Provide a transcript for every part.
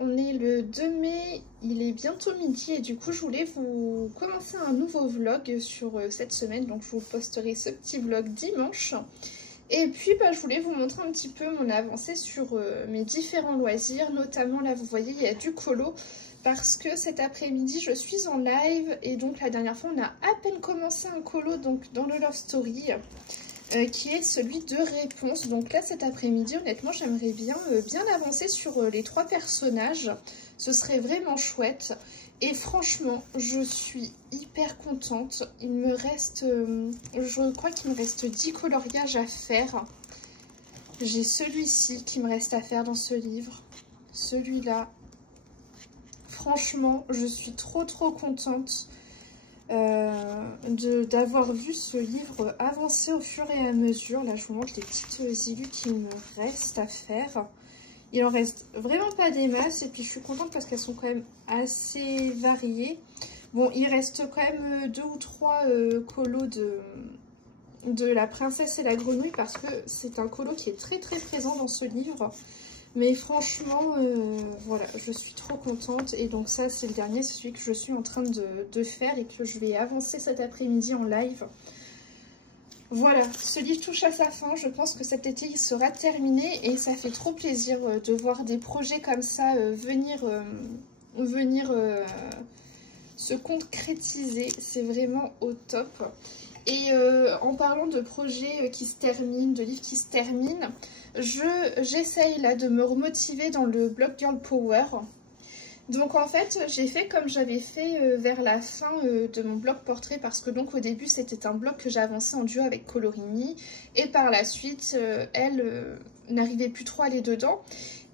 on est le 2 mai, il est bientôt midi et du coup je voulais vous commencer un nouveau vlog sur cette semaine. Donc je vous posterai ce petit vlog dimanche. Et puis je voulais vous montrer un petit peu mon avancée sur mes différents loisirs. Notamment là vous voyez il y a du colo parce que cet après-midi je suis en live. Et donc la dernière fois on a à peine commencé un colo donc dans le Love Story. Qui est celui de réponse. Donc là cet après-midi honnêtement j'aimerais bien avancer sur les 3 personnages, ce serait vraiment chouette et franchement je suis hyper contente. Il me reste je crois qu'il me reste 10 coloriages à faire. J'ai celui-ci qui me reste à faire dans ce livre, celui-là. Franchement je suis trop contente d'avoir vu ce livre avancer au fur et à mesure. Là je vous montre les petites illus qui me restent à faire. Il en reste vraiment pas des masses et puis je suis contente parce qu'elles sont quand même assez variées. Bon, il reste quand même 2 ou 3 colos de la princesse et la grenouille parce que c'est un colo qui est très présent dans ce livre. Mais franchement, voilà, je suis trop contente. Et donc ça, c'est le dernier, c'est celui que je suis en train de faire et que je vais avancer cet après-midi en live. Voilà, ce livre touche à sa fin. Je pense que cet été, il sera terminé. Et ça fait trop plaisir de voir des projets comme ça venir se concrétiser. C'est vraiment au top. Et en parlant de projets qui se terminent, de livres qui se terminent, j'essaye là de me remotiver dans le blog Girl Power. Donc en fait j'ai fait comme j'avais fait vers la fin de mon blog portrait, parce que donc au début c'était un blog que j'ai avancé en duo avec Colorini et par la suite elle n'arrivait plus trop à aller dedans.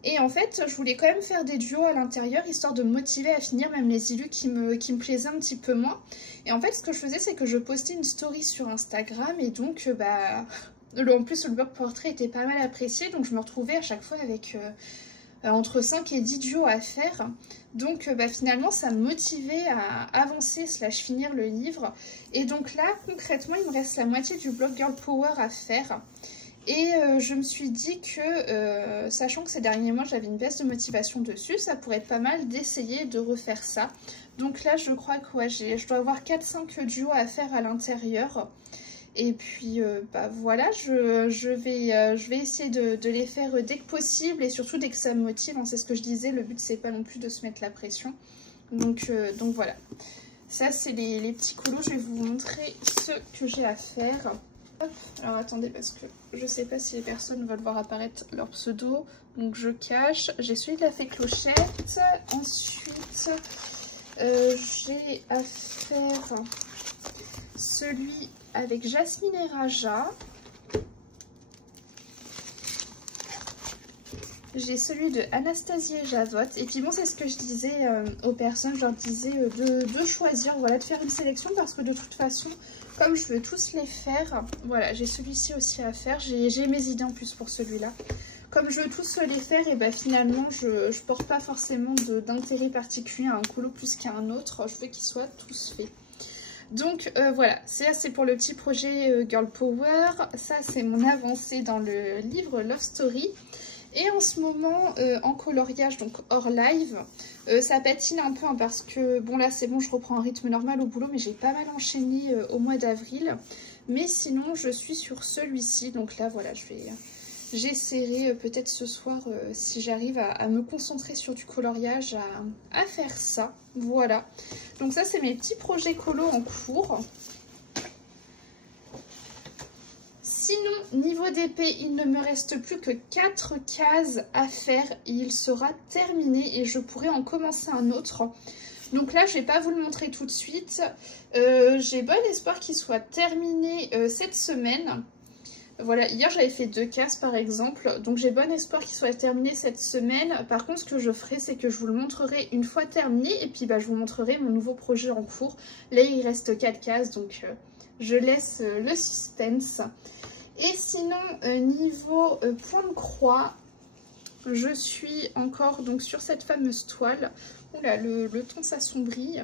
Et en fait, je voulais quand même faire des duos à l'intérieur, histoire de me motiver à finir même les illus qui me plaisaient un petit peu moins. Et en fait, ce que je faisais, c'est que je postais une story sur Instagram, et donc, en plus, le blog portrait était pas mal apprécié, donc je me retrouvais à chaque fois avec entre 5 et 10 duos à faire. Donc, finalement, ça me motivait à avancer / finir le livre. Et donc là, concrètement, il me reste la moitié du blog Girl Power à faire. Et je me suis dit que, sachant que ces derniers mois j'avais une baisse de motivation dessus, ça pourrait être pas mal d'essayer de refaire ça. Donc là je crois que ouais, je dois avoir 4-5 duos à faire à l'intérieur. Et puis voilà, je vais essayer de les faire dès que possible et surtout dès que ça me motive. Hein, c'est ce que je disais, le but c'est pas non plus de se mettre la pression. Donc voilà, ça c'est les petits colos. Je vais vous montrer ce que j'ai à faire. Hop, alors attendez parce que je sais pas si les personnes veulent voir apparaître leur pseudo, donc je cache. J'ai celui de la fée Clochette. Ensuite j'ai à faire celui avec Jasmine et Raja. J'ai celui de Anastasie et Javotte. Et puis bon, c'est ce que je disais aux personnes, je leur disais de choisir, voilà, de faire une sélection, parce que de toute façon, comme je veux tous les faire, voilà, j'ai celui-ci aussi à faire. J'ai mes idées en plus pour celui-là. Comme je veux tous les faire, et finalement, je porte pas forcément d'intérêt particulier à un colo plus qu'à un autre. Je veux qu'ils soient tous faits. Donc voilà, ça c'est pour le petit projet Girl Power. Ça c'est mon avancée dans le livre Love Story. Et en ce moment, en coloriage, donc hors live, ça patine un peu hein, parce que, bon là c'est bon, je reprends un rythme normal au boulot, mais j'ai pas mal enchaîné au mois d'avril. Mais sinon, je suis sur celui-ci, donc là voilà, j'essaierai peut-être ce soir, si j'arrive à me concentrer sur du coloriage, à faire ça. Voilà, donc ça c'est mes petits projets colo en cours. Sinon, niveau d'épée, il ne me reste plus que 4 cases à faire et il sera terminé et je pourrai en commencer un autre. Donc là, je ne vais pas vous le montrer tout de suite. J'ai bon espoir qu'il soit terminé cette semaine. Voilà, hier j'avais fait 2 cases par exemple, donc j'ai bon espoir qu'il soit terminé cette semaine. Par contre, ce que je ferai, c'est que je vous le montrerai une fois terminé et puis je vous montrerai mon nouveau projet en cours. Là, il reste 4 cases, donc je laisse le suspense. Et sinon, niveau point de croix, je suis encore donc sur cette fameuse toile. Oula, le ton s'assombrit.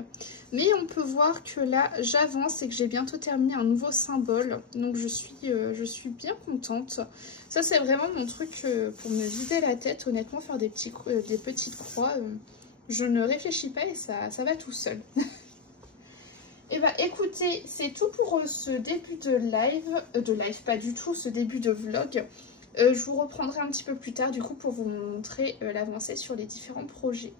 Mais on peut voir que là, j'avance et que j'ai bientôt terminé un nouveau symbole. Donc je suis bien contente. Ça, c'est vraiment mon truc pour me vider la tête. Honnêtement, faire des petites croix, je ne réfléchis pas et ça va tout seul. Et bah écoutez, c'est tout pour ce début de live, pas du tout, ce début de vlog. Je vous reprendrai un petit peu plus tard du coup pour vous montrer l'avancée sur les différents projets.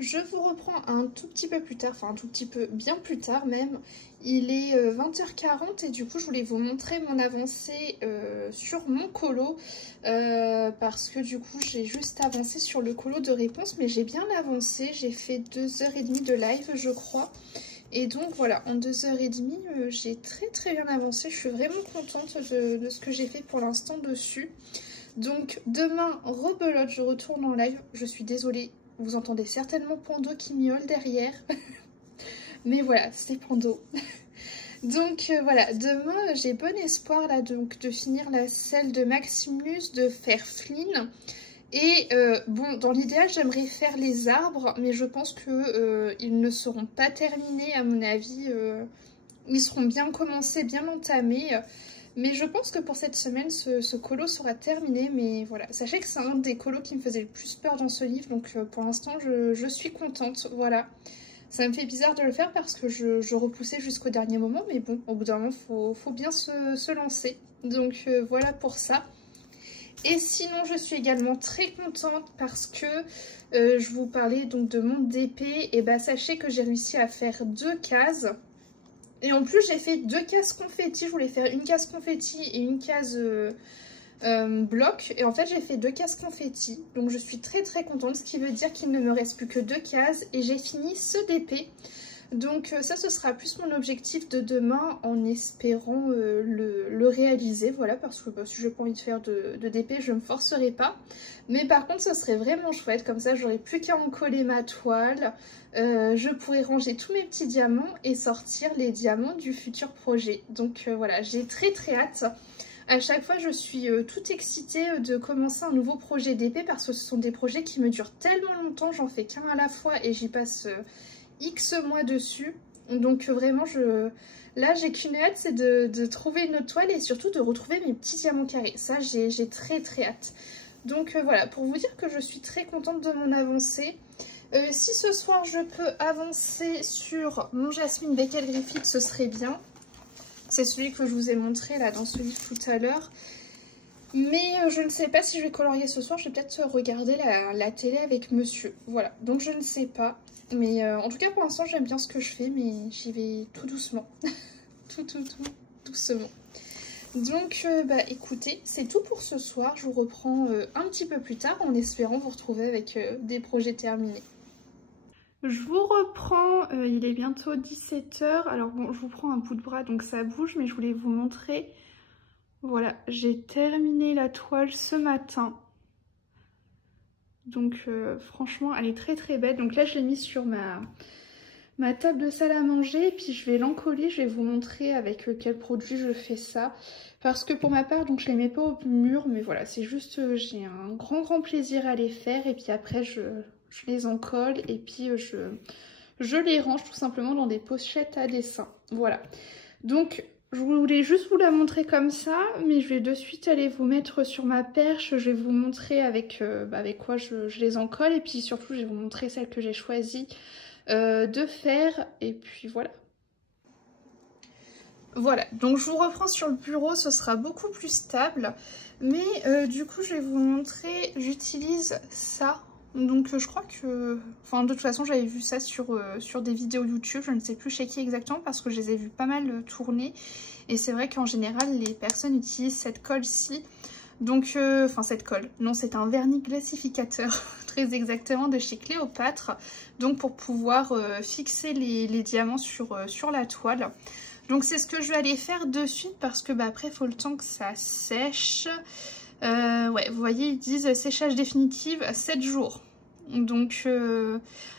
Je vous reprends un tout petit peu plus tard, enfin un tout petit peu, bien plus tard même. Il est 20h40 et du coup je voulais vous montrer mon avancée sur mon colo. Parce que du coup j'ai juste avancé sur le colo de réponse, mais j'ai bien avancé. J'ai fait 2h30 de live je crois. Et donc voilà, en 2h30, j'ai très bien avancé. Je suis vraiment contente de ce que j'ai fait pour l'instant dessus. Donc demain, rebelote, je retourne en live. Je suis désolée, vous entendez certainement Pando qui miaule derrière. Mais voilà, c'est Pando. Donc voilà, demain, j'ai bon espoir là donc, de finir la selle de Maximus, de faire Flynn. Et bon, dans l'idéal, j'aimerais faire les arbres, mais je pense que ils ne seront pas terminés, à mon avis. Ils seront bien commencés, bien entamés. Mais je pense que pour cette semaine, ce colo sera terminé. Mais voilà, sachez que c'est un des colos qui me faisait le plus peur dans ce livre. Donc pour l'instant, je suis contente. Voilà. Ça me fait bizarre de le faire parce que je repoussais jusqu'au dernier moment. Mais bon, au bout d'un moment, faut bien se lancer. Donc voilà pour ça. Et sinon, je suis également très contente parce que je vous parlais donc de mon DP. Et bah sachez que j'ai réussi à faire 2 cases. Et en plus, j'ai fait 2 cases confetti. Je voulais faire une case confetti et une case bloc. Et en fait, j'ai fait 2 cases confetti. Donc je suis très contente. Ce qui veut dire qu'il ne me reste plus que 2 cases. Et j'ai fini ce DP. Donc ça, ce sera plus mon objectif de demain en espérant le réaliser. Voilà, parce que bah, si je n'ai pas envie de faire de DP, je ne me forcerai pas. Mais par contre, ce serait vraiment chouette. Comme ça, j'aurais plus qu'à en coller ma toile. Je pourrais ranger tous mes petits diamants et sortir les diamants du futur projet. Donc voilà, j'ai très hâte. À chaque fois, je suis toute excitée de commencer un nouveau projet d'épée parce que ce sont des projets qui me durent tellement longtemps. J'en fais qu'un à la fois et j'y passe... X mois dessus, donc vraiment là j'ai qu'une hâte, c'est de trouver une autre toile et surtout de retrouver mes petits diamants carrés. Ça j'ai très hâte. Donc voilà, pour vous dire que je suis très contente de mon avancée. Si ce soir je peux avancer sur mon Jasmine Becquel Griffith, ce serait bien. C'est celui que je vous ai montré là dans ce livre tout à l'heure. Mais je ne sais pas si je vais colorier ce soir, je vais peut-être regarder la télé avec monsieur. Voilà, donc je ne sais pas. Mais en tout cas pour l'instant j'aime bien ce que je fais, mais j'y vais tout doucement. tout doucement. Donc bah écoutez, c'est tout pour ce soir. Je vous reprends un petit peu plus tard en espérant vous retrouver avec des projets terminés. Je vous reprends, il est bientôt 17 h. Alors bon, je vous prends un bout de bras donc ça bouge, mais je voulais vous montrer. Voilà, j'ai terminé la toile ce matin. Donc franchement, elle est très belle. Donc là, je l'ai mise sur ma table de salle à manger. Et puis je vais l'encoller. Je vais vous montrer avec quel produit je fais ça. Parce que pour ma part, donc je les mets pas au mur. Mais voilà, c'est juste, j'ai un grand plaisir à les faire. Et puis après, je les encolle. Et puis je les range tout simplement dans des pochettes à dessin. Voilà. Donc... je voulais juste vous la montrer comme ça, mais je vais de suite aller vous mettre sur ma perche. Je vais vous montrer avec quoi je les encolle. Et puis surtout, je vais vous montrer celle que j'ai choisi de faire. Et puis voilà. Voilà, donc je vous reprends sur le bureau, ce sera beaucoup plus stable. Mais du coup, je vais vous montrer, j'utilise ça. Donc je crois que... enfin de toute façon j'avais vu ça sur des vidéos YouTube, je ne sais plus chez qui exactement parce que je les ai vus pas mal tourner. Et c'est vrai qu'en général les personnes utilisent cette colle-ci. Donc, enfin cette colle, non c'est un vernis glacificateur très exactement de chez Cléopâtre. Donc pour pouvoir fixer les diamants sur la toile. Donc c'est ce que je vais aller faire de suite parce que bah, après il faut le temps que ça sèche. Ouais, vous voyez, ils disent séchage définitif 7 jours. Donc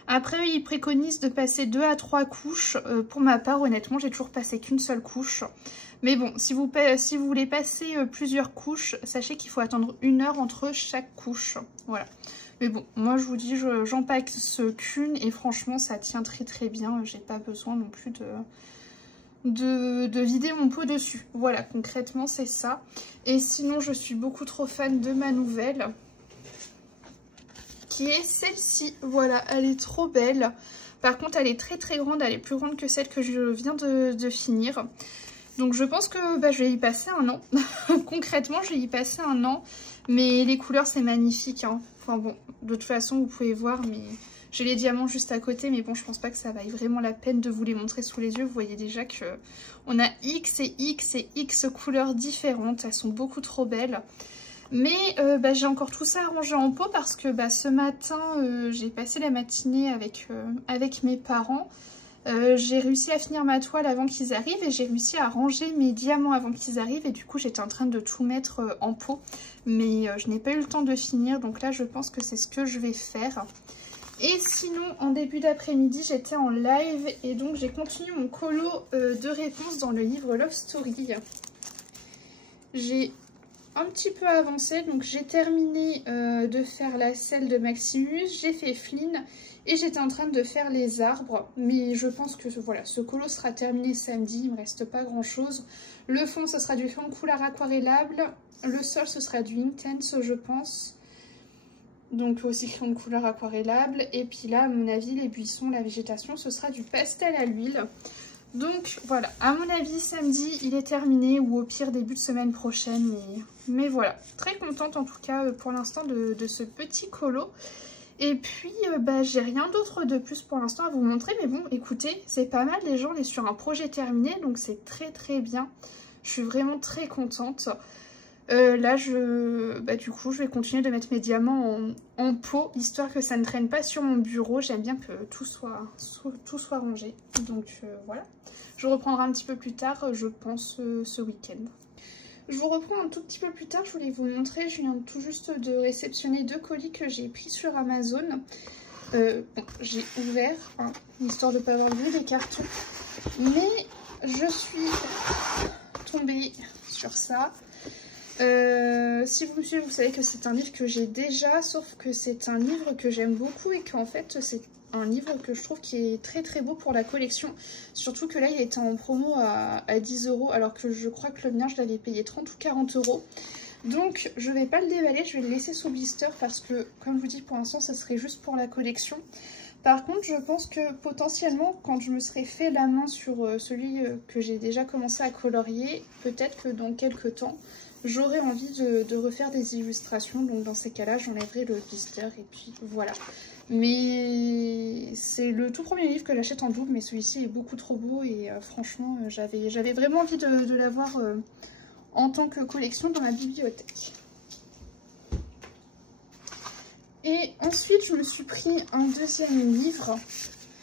après, ils préconisent de passer 2 à 3 couches. Pour ma part, honnêtement, j'ai toujours passé qu'une seule couche. Mais bon, si vous voulez passer plusieurs couches, sachez qu'il faut attendre 1 heure entre chaque couche. Voilà. Mais bon, moi je vous dis, j'en passe qu'une et franchement ça tient très très bien. J'ai pas besoin non plus de vider mon pot dessus. Voilà, concrètement c'est ça. Et sinon je suis beaucoup trop fan de ma nouvelle, qui est celle-ci. Voilà, elle est trop belle. Par contre elle est très très grande, elle est plus grande que celle que je viens de finir. Donc je pense que je vais y passer un an. Concrètement je vais y passer un an. Mais les couleurs c'est magnifique, hein. Enfin bon, de toute façon vous pouvez voir, mais j'ai les diamants juste à côté. Mais bon, je pense pas que ça vaille vraiment la peine de vous les montrer sous les yeux. Vous voyez déjà que on a X et X et X couleurs différentes. Elles sont beaucoup trop belles. Mais j'ai encore tout ça à ranger en pot parce que ce matin j'ai passé la matinée avec mes parents. J'ai réussi à finir ma toile avant qu'ils arrivent et j'ai réussi à ranger mes diamants avant qu'ils arrivent et du coup j'étais en train de tout mettre en pot, mais je n'ai pas eu le temps de finir, donc là je pense que c'est ce que je vais faire. Et sinon en début d'après-midi j'étais en live et donc j'ai continué mon colo de réponses dans le livre Love Story. J'ai un petit peu avancé, donc j'ai terminé de faire la selle de Maximus, j'ai fait Flynn et j'étais en train de faire les arbres, mais je pense que voilà, ce colo sera terminé samedi, il ne me reste pas grand chose. Le fond ce sera du fond de couleur aquarellable, le sol ce sera du Intense je pense, donc aussi crayon de couleur aquarellable, et puis là à mon avis les buissons, la végétation ce sera du pastel à l'huile. Donc voilà, à mon avis samedi il est terminé ou au pire début de semaine prochaine, mais voilà, très contente en tout cas pour l'instant de ce petit colo. Et puis j'ai rien d'autre de plus pour l'instant à vous montrer, mais bon écoutez, c'est pas mal, les gens on est sur un projet terminé donc c'est très très bien. Je suis vraiment très contente. Là du coup je vais continuer de mettre mes diamants en pot, histoire que ça ne traîne pas sur mon bureau. J'aime bien que tout soit rangé, donc voilà. Je reprendrai un petit peu plus tard, je pense ce week-end. Je vous reprends un tout petit peu plus tard, je voulais vous montrer, je viens tout juste de réceptionner 2 colis que j'ai pris sur Amazon. Bon, j'ai ouvert, hein, histoire de ne pas avoir vu les cartons, mais je suis tombée sur ça. Si vous me suivez, vous savez que c'est un livre que j'ai déjà, sauf que c'est un livre que j'aime beaucoup et qu'en fait c'est un livre que je trouve qui est très très beau pour la collection. Surtout que là il était en promo à 10 € alors que je crois que le mien je l'avais payé 30 ou 40 €. Donc je vais pas le déballer, je vais le laisser sous blister parce que comme je vous dis pour l'instant ça serait juste pour la collection. Par contre je pense que potentiellement quand je me serai fait la main sur celui que j'ai déjà commencé à colorier, peut-être que dans quelques temps j'aurais envie de refaire des illustrations, donc dans ces cas-là j'enlèverai le blister et puis voilà. Mais c'est le tout premier livre que j'achète en double, mais celui-ci est beaucoup trop beau et franchement j'avais vraiment envie de l'avoir en tant que collection dans ma bibliothèque. Et ensuite je me suis pris un deuxième livre.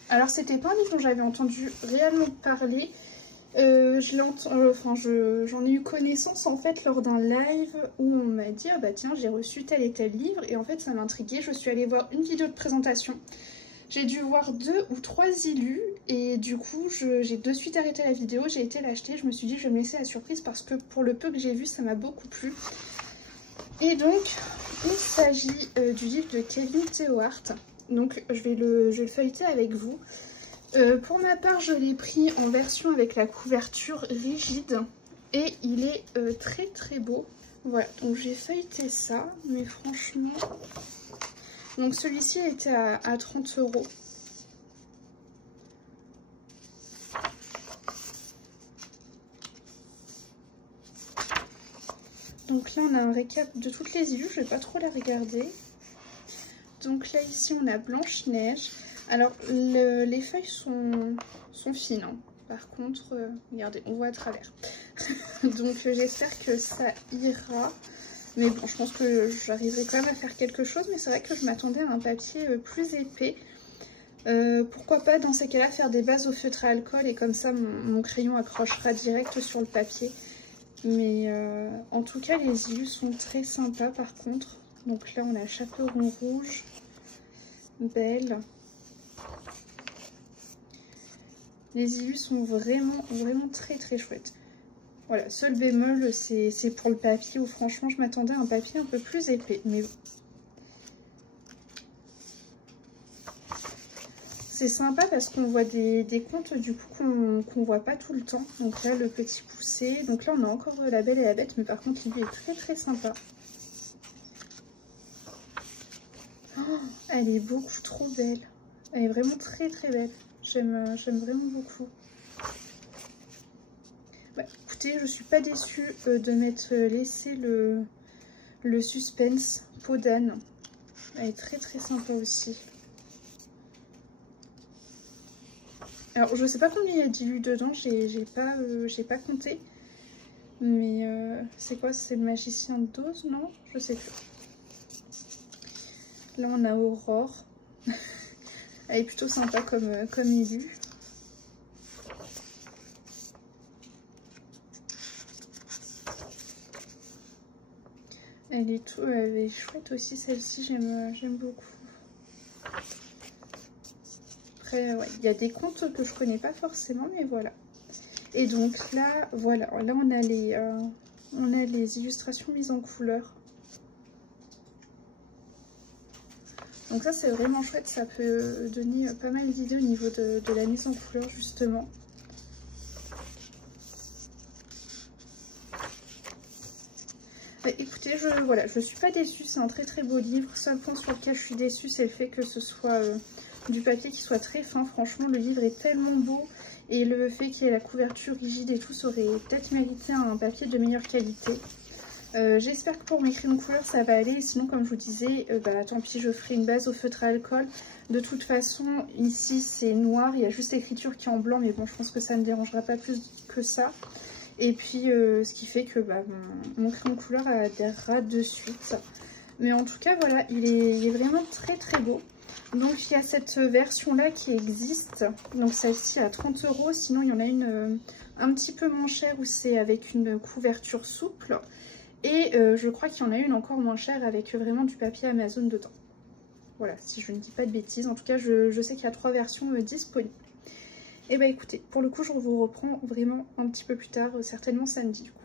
Alors c'était pas un livre dont j'avais entendu réellement parler. J'en ai eu connaissance en fait lors d'un live où on m'a dit ah bah tiens j'ai reçu tel et tel livre et en fait ça m'a intriguée. Je suis allée voir une vidéo de présentation, j'ai dû voir 2 ou 3 illus et du coup j'ai de suite arrêté la vidéo, j'ai été l'acheter, je me suis dit je vais me laisser la surprise parce que pour le peu que j'ai vu ça m'a beaucoup plu. Et donc il s'agit du livre de Kevin Théohart, donc je vais le feuilleter avec vous. Pour ma part, je l'ai pris en version avec la couverture rigide et il est très très beau. Voilà, donc j'ai feuilleté ça, mais franchement... Donc celui-ci était à 30 €. Donc là, on a un récap de toutes les illus, je vais pas trop la regarder. Donc là, ici, on a Blanche-Neige. Alors, les feuilles sont fines, hein. Par contre, regardez, on voit à travers. Donc, j'espère que ça ira. Mais bon, je pense que j'arriverai quand même à faire quelque chose. Mais c'est vrai que je m'attendais à un papier plus épais. Pourquoi pas, dans ces cas-là, faire des bases au feutre à alcool. Et comme ça, mon crayon accrochera direct sur le papier. Mais en tout cas, les illus sont très sympas par contre. Donc là, on a chaperon rouge. Belle. Les illus sont vraiment très très chouettes. Voilà, seul bémol, c'est pour le papier où franchement je m'attendais à un papier un peu plus épais. Mais bon. C'est sympa parce qu'on voit des contes du coup qu'on voit pas tout le temps. Donc là, le petit poussé. Donc là, on a encore La Belle et la Bête, mais par contre, lui est très très sympa. Oh, elle est beaucoup trop belle. Elle est vraiment très très belle. J'aime vraiment beaucoup. Bah, écoutez, je suis pas déçue de m'être laissé le suspense Peau d'âne. Elle est très très sympa aussi. Alors je sais pas combien il y a dilu dedans, j'ai pas compté. Mais c'est quoi? C'est le magicien d'Oz? Non? Je sais plus. Là on a Aurore. Elle est plutôt sympa comme élu. Elle est chouette aussi celle-ci, j'aime beaucoup. Après, ouais, il y a des contes que je connais pas forcément, mais voilà. Et donc là, voilà, là on a les illustrations mises en couleur. Donc ça c'est vraiment chouette, ça peut donner pas mal d'idées au niveau de la mise en couleur justement. Écoutez, je suis pas déçue, c'est un très très beau livre. Seul point sur lequel je suis déçue, c'est le fait que ce soit du papier qui soit très fin. Franchement, le livre est tellement beau et le fait qu'il y ait la couverture rigide et tout, ça aurait peut-être mérité un papier de meilleure qualité. J'espère que pour mes crayons de couleur ça va aller, sinon comme je vous disais, tant pis, je ferai une base au feutre à alcool. De toute façon, ici c'est noir, il y a juste l'écriture qui est en blanc, mais bon, je pense que ça ne dérangera pas plus que ça. Et puis ce qui fait que mon crayon de couleur adhérera de suite. Mais en tout cas voilà, il est vraiment très très beau. Donc il y a cette version là qui existe. Donc celle-ci à 30 €. Sinon il y en a une un petit peu moins chère où c'est avec une couverture souple. Et je crois qu'il y en a une encore moins chère avec vraiment du papier Amazon dedans. Voilà, si je ne dis pas de bêtises. En tout cas je sais qu'il y a 3 versions disponibles. Et bah écoutez, pour le coup je vous reprends vraiment un petit peu plus tard, certainement samedi du coup.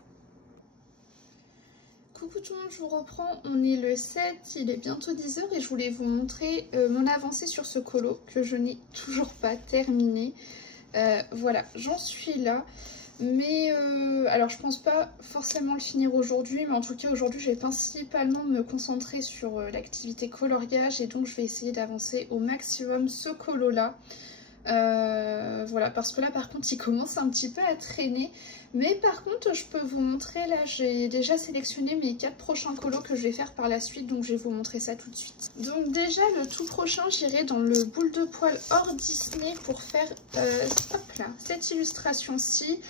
Coucou tout le monde, je vous reprends, on est le 7, il est bientôt 10 h et je voulais vous montrer mon avancée sur ce colo que je n'ai toujours pas terminé. Voilà, j'en suis là, mais alors je pense pas forcément le finir aujourd'hui, mais en tout cas aujourd'hui je vais principalement me concentrer sur l'activité coloriage et donc je vais essayer d'avancer au maximum ce colo là. Voilà, parce que là par contre il commence un petit peu à traîner, mais par contre je peux vous montrer, là j'ai déjà sélectionné mes 4 prochains colos que je vais faire par la suite, donc je vais vous montrer ça tout de suite. Donc déjà le tout prochain, j'irai dans le boule de poil hors Disney pour faire hop là, cette illustration-ci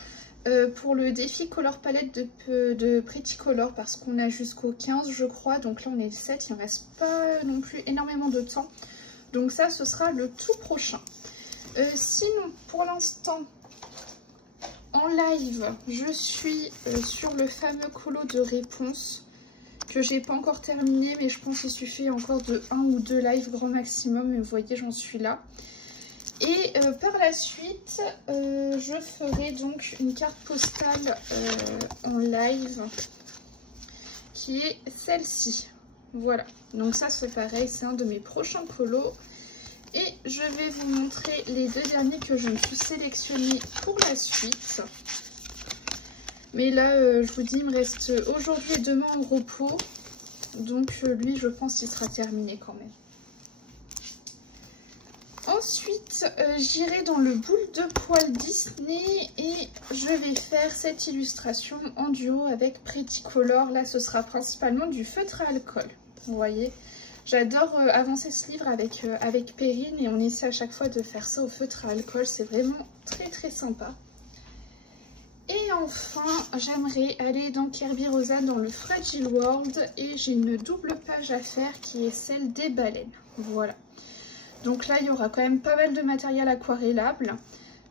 pour le défi Color Palette de Pretty Color, parce qu'on a jusqu'au 15 je crois, donc là on est le 7, il ne reste pas non plus énormément de temps, donc ça ce sera le tout prochain. Sinon, pour l'instant, en live, je suis sur le fameux colo de réponse que j'ai pas encore terminé, mais je pense qu'il suffit encore de 1 ou 2 lives grand maximum, et vous voyez, j'en suis là. Et par la suite, je ferai donc une carte postale en live qui est celle-ci. Voilà, donc ça c'est pareil, c'est un de mes prochains colos. Et je vais vous montrer les 2 derniers que je me suis sélectionnés pour la suite. Mais là, je vous dis, il me reste aujourd'hui et demain en repos. Donc lui, je pense qu'il sera terminé quand même. Ensuite, j'irai dans le boule de poil Disney et je vais faire cette illustration en duo avec Pretty Color. Là, ce sera principalement du feutre à alcool. Vous voyez ? J'adore avancer ce livre avec Perrine et on essaie à chaque fois de faire ça au feutre à alcool. C'est vraiment très très sympa. Et enfin, j'aimerais aller dans Kerby Rosa dans le Fragile World et j'ai une double page à faire qui est celle des baleines. Voilà. Donc là, il y aura quand même pas mal de matériel aquarellable.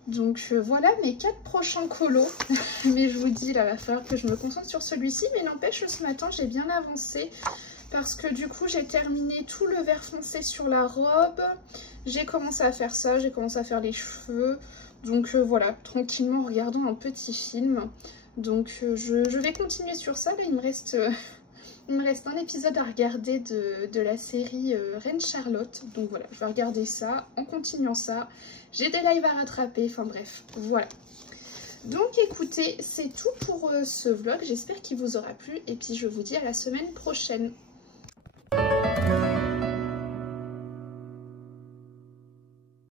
Donc voilà mes 4 prochains colos. Mais je vous dis, là, il va falloir que je me concentre sur celui-ci. Mais n'empêche, ce matin, j'ai bien avancé. Parce que du coup j'ai terminé tout le vert foncé sur la robe, j'ai commencé à faire ça, j'ai commencé à faire les cheveux, donc voilà, tranquillement en regardant un petit film. Donc je vais continuer sur ça. Là il me reste un épisode à regarder de la série Reine Charlotte. Donc voilà, je vais regarder ça. En continuant ça, j'ai des lives à rattraper. Enfin bref, voilà. Donc écoutez, c'est tout pour ce vlog. J'espère qu'il vous aura plu. Et puis je vous dis à la semaine prochaine.